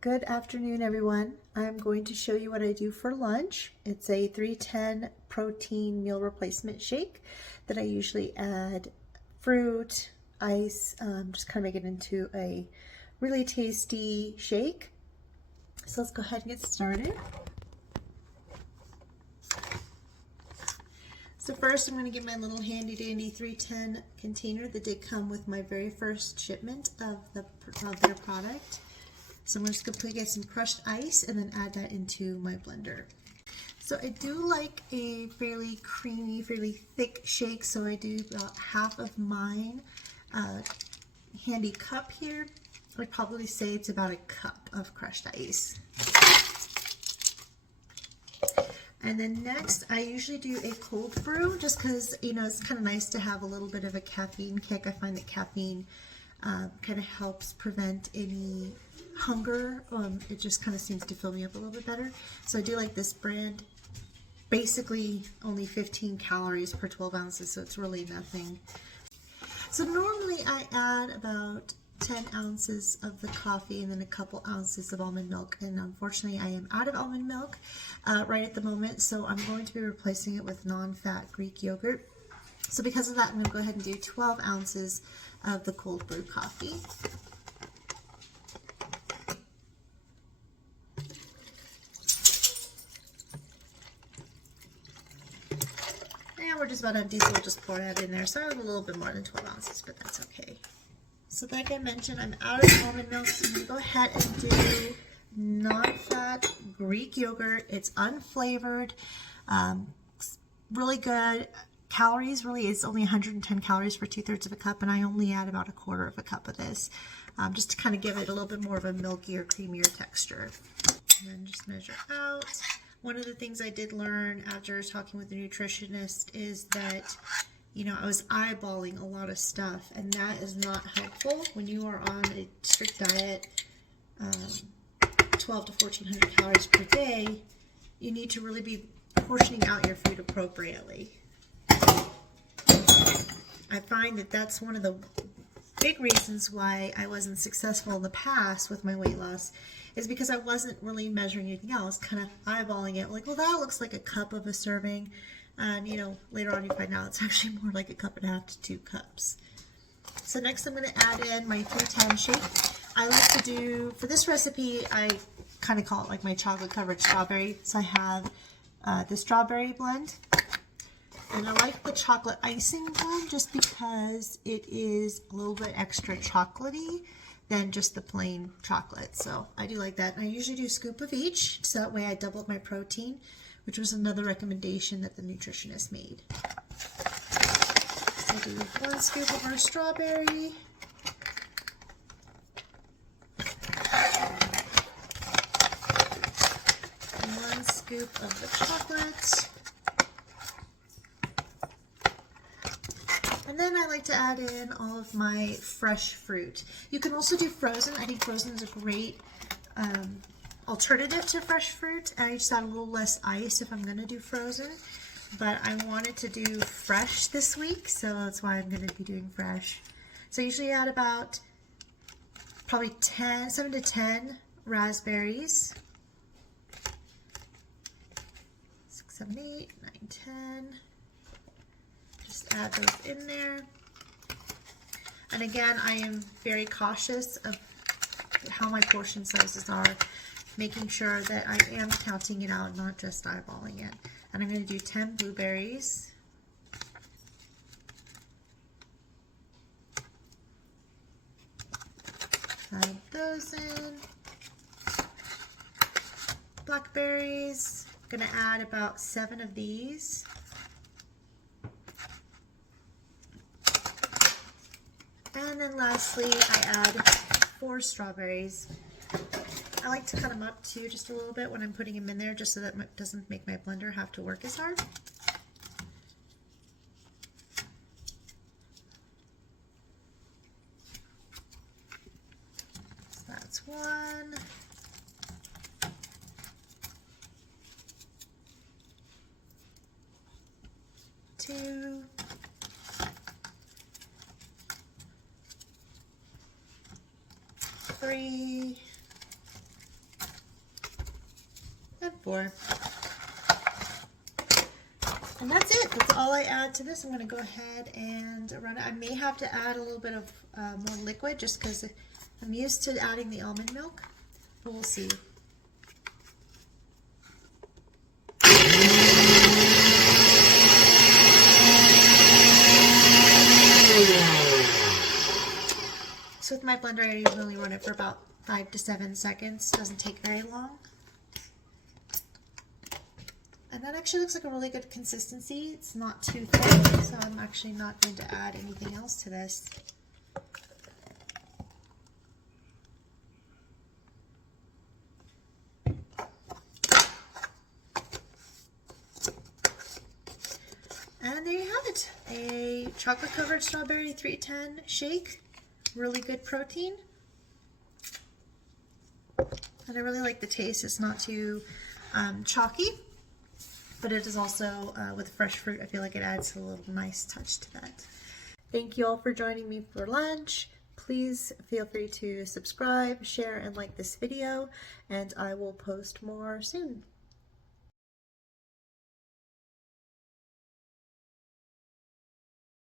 Good afternoon, everyone. I'm going to show you what I do for lunch. It's a 310 protein meal replacement shake that I usually add fruit, ice, just kind of make it into a really tasty shake. So let's go ahead and get started. So first I'm going to get my little handy dandy 310 container that did come with my very first shipment of their product. So I'm just going to get some crushed ice and then add that into my blender. So I do like a fairly creamy, fairly thick shake, so I do about half of mine handy cup here. I'd probably say it's about a cup of crushed ice. And then next, I usually do a cold brew just because, you know, it's kind of nice to have a little bit of a caffeine kick. I find that caffeine kind of helps prevent any hunger. It just kind of seems to fill me up a little bit better. So I do like this brand. Basically only 15 calories per 12 ounces, so it's really nothing. So normally I add about 10 ounces of the coffee and then a couple ounces of almond milk, and unfortunately I am out of almond milk right at the moment, so I'm going to be replacing it with non-fat Greek yogurt. So because of that, I'm going to go ahead and do 12 ounces of the cold brew coffee. And we're just about empty, so we'll just pour that in there. So I have a little bit more than 12 ounces, but that's okay. So like I mentioned, I'm out of almond milk, so I'm going to go ahead and do non-fat Greek yogurt. It's unflavored, really good. Calories, really, it's only 110 calories for 2/3 of a cup, and I only add about 1/4 of a cup of this, just to kind of give it a little bit more of a milkier, creamier texture. And then just measure out. One of the things I did learn after talking with the nutritionist is that, you know, I was eyeballing a lot of stuff, and that is not helpful when you are on a strict diet, 12 to 1400 calories per day. You need to really be portioning out your food appropriately. I find that that's one of the big reasons why I wasn't successful in the past with my weight loss, is because I wasn't really measuring anything else, kind of eyeballing it, like, well, that looks like a cup of a serving. And, you know, later on you find out it's actually more like 1.5 cups to 2 cups. So next I'm going to add in my 310 shake. I like to do, for this recipe, I kind of call it like my chocolate covered strawberry. So I have the strawberry blend. And I like the chocolate icing blend just because it is a little bit extra chocolatey than just the plain chocolate. So I do like that. And I usually do a scoop of each, so that way I doubled my protein, which was another recommendation that the nutritionist made. So I'll do 1 scoop of our strawberry. And 1 scoop of the chocolate. And then I like to add in all of my fresh fruit. You can also do frozen. I think frozen is a great alternative to fresh fruit. And I just add a little less ice if I'm going to do frozen. But I wanted to do fresh this week, so that's why I'm going to be doing fresh. So I usually add about probably 7 to 10 raspberries. 6, 7, 8, 9, 10. Just add those in there. And again, I am very cautious of how my portion sizes are, making sure that I am counting it out, not just eyeballing it. And I'm going to do 10 blueberries. Add those in. Blackberries. I'm going to add about 7 of these. And then lastly, I add 4 strawberries. I like to cut them up too just a little bit when I'm putting them in there, just so that it doesn't make my blender have to work as hard. So that's 1. 2. 3, for. And that's it. That's all I add to this. I'm going to go ahead and run it. I may have to add a little bit of more liquid just because I'm used to adding the almond milk, but we'll see. So with my blender, I usually run it for about 5 to 7 seconds. Doesn't take very long. And that actually looks like a really good consistency. It's not too thick, so I'm actually not going to add anything else to this. And there you have it, a chocolate covered strawberry 310 shake. Really good protein. And I really like the taste. It's not too chalky, but it is also with fresh fruit. I feel like it adds a little nice touch to that. Thank you all for joining me for lunch. Please feel free to subscribe, share, and like this video, and I will post more soon.